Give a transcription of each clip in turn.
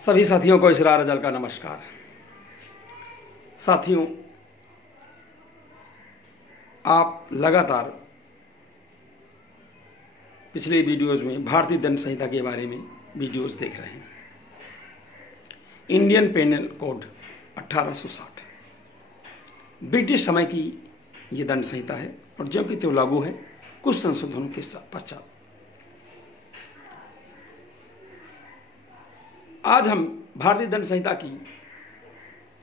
सभी साथियों को इसरार अजल का नमस्कार। साथियों, आप लगातार पिछले वीडियोज़ में भारतीय दंड संहिता के बारे में वीडियोज़ देख रहे हैं। इंडियन पेनल कोड 1860 ब्रिटिश समय की ये दंड संहिता है और जो कि तो लागू है कुछ संशोधनों के पश्चात। आज हम भारतीय दंड संहिता की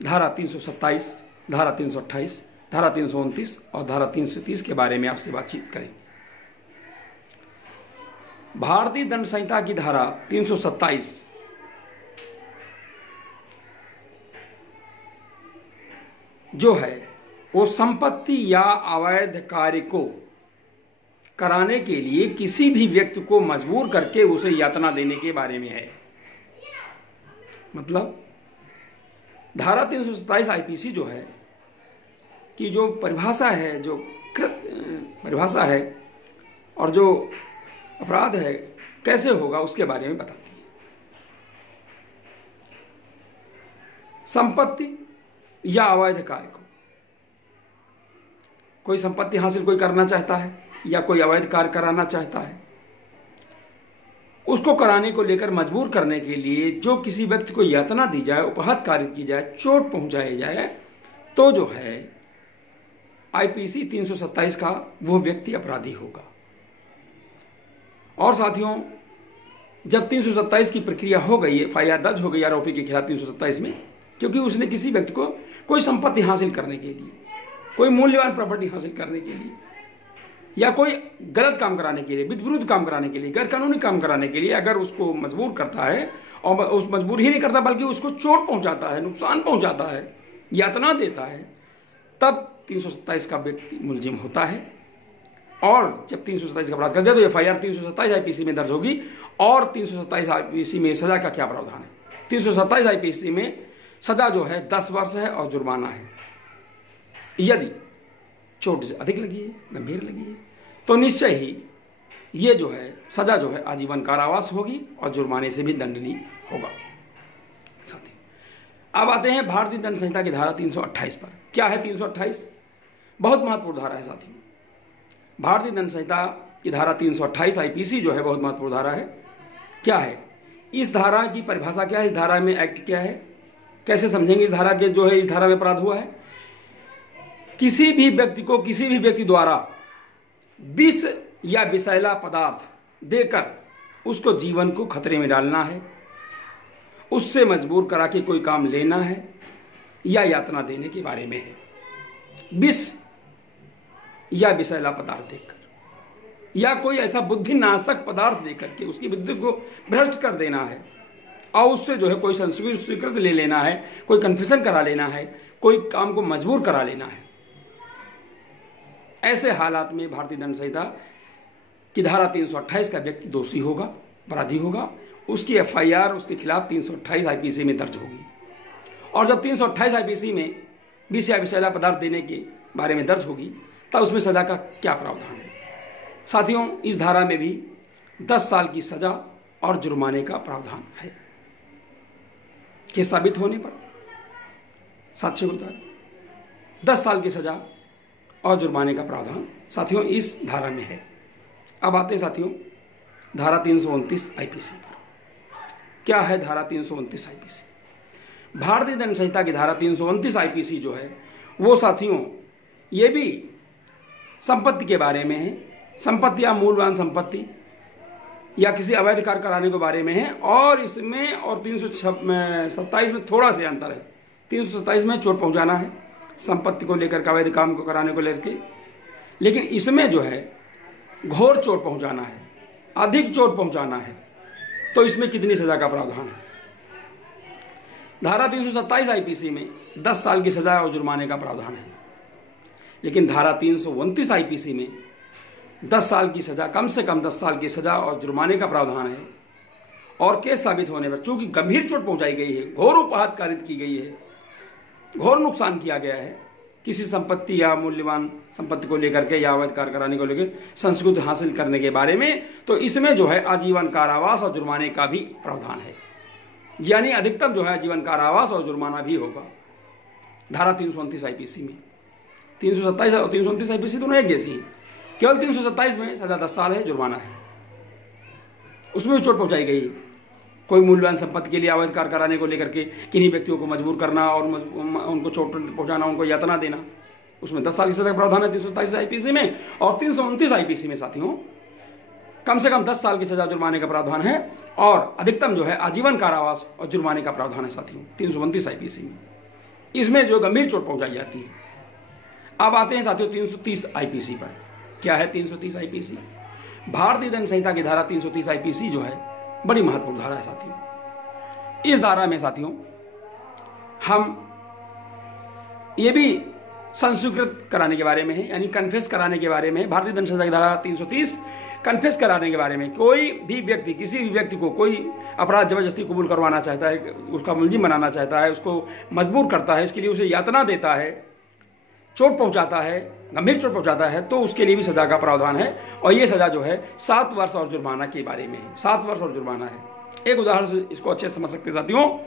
धारा 327, धारा 328, धारा 329 और धारा 330 के बारे में आपसे बातचीत करेंगे। भारतीय दंड संहिता की धारा 327 जो है वो संपत्ति या अवैध कार्य को कराने के लिए किसी भी व्यक्ति को मजबूर करके उसे यातना देने के बारे में है। मतलब धारा 327 आईपीसी जो है कि जो परिभाषा है, जो परिभाषा है और जो अपराध है कैसे होगा उसके बारे में बताती है। संपत्ति या अवैध कार्य को कोई संपत्ति हासिल कोई करना चाहता है या कोई अवैध कार्य कराना चाहता है, उसको कराने को लेकर मजबूर करने के लिए जो किसी व्यक्ति को यातना दी जाए, उपहत कार्य की जाए, चोट पहुंचाई जाए, तो जो है आईपीसी 327 का वो व्यक्ति अपराधी होगा। और साथियों, जब 327 की प्रक्रिया हो गई, एफआईआर दर्ज हो गई आरोपी के खिलाफ 327 में, क्योंकि उसने किसी व्यक्ति को कोई संपत्ति हासिल करने के लिए, कोई मूल्यवान प्रॉपर्टी हासिल करने के लिए या कोई गलत काम कराने के लिए, विरुद्ध काम कराने के लिए, गैर कानूनी काम कराने के लिए अगर उसको मजबूर करता है और उस मजबूर ही नहीं करता बल्कि उसको चोट पहुंचाता है, नुकसान पहुंचाता है, यातना देता है, तब 327 का व्यक्ति मुलजिम होता है। और जब 327 का अपराध कर दिया तो एफआईआर 327 आईपीसी में दर्ज होगी। और 327 आईपीसी में सजा का क्या प्रावधान है? 327 आईपीसी में सजा जो है 10 वर्ष है और जुर्माना है। यदि चोट अधिक लगी है, गंभीर लगी है, तो निश्चय ही ये जो है सजा जो है आजीवन कारावास होगी और जुर्माने से भी दंडनीय होगा। साथी, अब आते हैं भारतीय दंड संहिता की धारा 328 पर। क्या है 328? बहुत महत्वपूर्ण धारा है साथियों। भारतीय दंड संहिता की धारा 328 आईपीसी जो है बहुत महत्वपूर्ण धारा है। क्या है इस धारा की परिभाषा? क्या है इस धारा में? एक्ट क्या है? कैसे समझेंगे इस धारा के जो है इस धारा में अपराध हुआ है? किसी भी व्यक्ति को किसी भी व्यक्ति द्वारा विष या विषैला पदार्थ देकर उसको जीवन को खतरे में डालना है, उससे मजबूर करा के कोई काम लेना है या यातना देने के बारे में है। विष या विषैला पदार्थ देकर या कोई ऐसा बुद्धिनाशक पदार्थ देकर के उसकी बुद्धि को भ्रष्ट कर देना है और उससे जो है कोई स्वीकृत ले लेना है, कोई कन्फेशन करा लेना है, कोई काम को मजबूर करा लेना है। ऐसे हालात में भारतीय दंड संहिता की धारा 328 का व्यक्ति दोषी होगा, अपराधी होगा। उसकी एफआईआर उसके खिलाफ 328 आईपीसी में दर्ज होगी। और जब 328 आईपीसी में विष या विषैला पदार्थ देने के बारे में दर्ज होगी तब उसमें सजा का क्या प्रावधान है? साथियों, इस धारा में भी 10 साल की सजा और जुर्माने का प्रावधान है। कि साबित होने पर साक्ष्य को 10 साल की सजा और जुर्माने का प्रावधान साथियों इस धारा में है। अब आते हैं साथियों धारा 329 आईपीसी पर। क्या है धारा 329 आईपीसी? भारतीय दंड संहिता की धारा 329 आईपीसी जो है वो साथियों ये भी संपत्ति के बारे में है। संपत्ति या मूल्यवान संपत्ति या किसी अवैध कार्य कराने के बारे में है। और इसमें और 327 में थोड़ा सा अंतर है। 327 में चोट पहुंचाना है, संपत्ति को लेकर के अवैध काम को कराने को लेकर, लेकिन इसमें जो है घोर चोट पहुंचाना है, अधिक चोट पहुंचाना है, तो इसमें कितनी सजा का प्रावधान है? धारा 327 आईपीसी में 10 साल की सजा और जुर्माने का प्रावधान है। लेकिन धारा 329 आईपीसी में 10 साल की सजा, कम से कम 10 साल की सजा और जुर्माने का प्रावधान है। और केस साबित होने पर, चूंकि गंभीर चोट पहुंचाई गई है, घोर उपहात कारित की गई है, घोर नुकसान किया गया है किसी संपत्ति या मूल्यवान संपत्ति को लेकर के या अवैध कार्य कराने को लेकर संस्कृति हासिल करने के बारे में, तो इसमें जो है आजीवन कारावास और जुर्माने का भी प्रावधान है। यानी अधिकतम जो है आजीवन कारावास और जुर्माना भी होगा। धारा 329 आईपीसी में 327 और 329 आईपीसी दोनों एक जैसी हैं। केवल 327 में सजा 10 साल है, जुर्माना है। उसमें भी चोट पहुंचाई गई। कोई मूल्यवान संपत्ति के लिए अवैध कार्य कराने को लेकर के किन्हीं व्यक्तियों को मजबूर करना और उनको चोट पहुंचाना, उनको यातना देना, उसमें 10 साल की सजा का प्रावधान है 327 आईपीसी में। और 329 आईपीसी में साथियों कम से कम 10 साल की सजा जुर्माने का प्रावधान है और अधिकतम जो है आजीवन कारावास और जुर्माने का प्रावधान है साथियों 329 आईपीसी में। इसमें जो गंभीर चोट पहुंचाई जाती है। अब आते हैं साथियों 330 आईपीसी पर। क्या है 330 आईपीसी? भारतीय दंड संहिता की धारा 330 आईपीसी जो है बड़ी महत्वपूर्ण धारा है साथियों। इस धारा में साथियों हम ये भी संस्वीकृत कराने के बारे में है, यानी कन्फेस कराने के बारे में। भारतीय दंड संहिता की धारा 330 कन्फेस कराने के बारे में। कोई भी व्यक्ति किसी भी व्यक्ति को कोई अपराध जबरदस्ती कबूल करवाना चाहता है, उसका मुलजिम बनाना चाहता है, उसको मजबूर करता है, इसके लिए उसे यातना देता है, चोट पहुंचाता है, गंभीर चोट पहुंचाता है, तो उसके लिए भी सजा का प्रावधान है। और ये सजा जो है 7 वर्ष और जुर्माना के बारे में है। 7 वर्ष और जुर्माना है। एक उदाहरण से इसको अच्छे से समझ सकते हैं साथियों।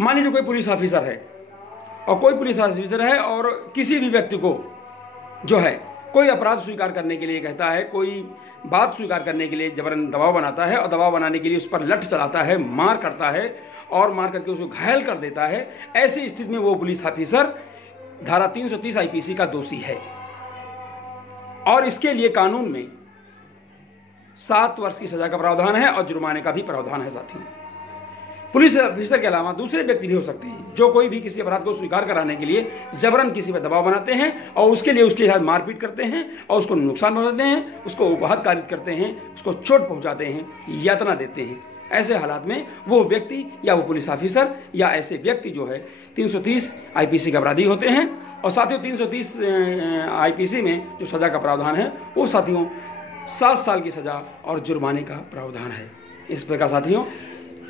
मान लीजिए कोई पुलिस ऑफिसर है और कोई पुलिस ऑफिसर है और किसी भी व्यक्ति को जो है कोई अपराध स्वीकार करने के लिए कहता है, कोई बात स्वीकार करने के लिए जबरन दबाव बनाता है और दबाव बनाने के लिए उस पर लठ चलाता है, मार करता है और मार करके उसको घायल कर देता है। ऐसी स्थिति में वो पुलिस ऑफिसर धारा 330 आईपीसी का दोषी है और इसके लिए कानून में 7 वर्ष की सजा का प्रावधान है और जुर्माने का भी प्रावधान है साथियों। पुलिस ऑफिसर के अलावा दूसरे व्यक्ति भी हो सकते हैं जो कोई भी किसी अपराध को स्वीकार कराने के लिए जबरन किसी पर दबाव बनाते हैं और उसके लिए उसके साथ मारपीट करते हैं और उसको नुकसान पहुंचाते हैं, उसको उपहत कारित करते हैं, उसको चोट पहुंचाते हैं, यातना देते हैं। ऐसे हालात में वो व्यक्ति या वो पुलिस ऑफिसर या ऐसे व्यक्ति जो है 330 आईपीसी का अपराधी होते हैं। और साथियों 330 आईपीसी में जो सजा का प्रावधान है वो साथियों 7 साल की सजा और जुर्माने का प्रावधान है। इस प्रकार साथियों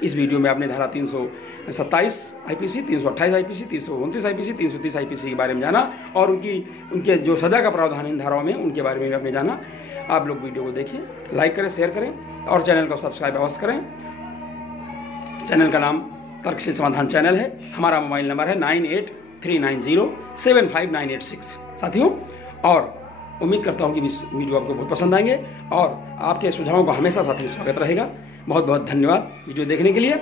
इस वीडियो में आपने धारा 327 आईपीसी, 328 आईपीसी, 329 आईपीसी, 330 आईपीसी के बारे में जाना और उनके जो सजा का प्रावधान है इन धाराओं में उनके बारे में भी आपने जाना। आप लोग वीडियो को देखें, लाइक करें, शेयर करें और चैनल को सब्सक्राइब अवश्य करें। चैनल का नाम तर्कशील समाधान चैनल है। हमारा मोबाइल नंबर है 9839075986 साथियों। और उम्मीद करता हूँ कि इस वीडियो आपको बहुत पसंद आएंगे और आपके सुझावों का हमेशा साथियों स्वागत रहेगा। बहुत बहुत धन्यवाद वीडियो देखने के लिए।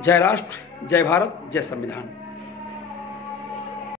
जय राष्ट्र, जय भारत, जय संविधान।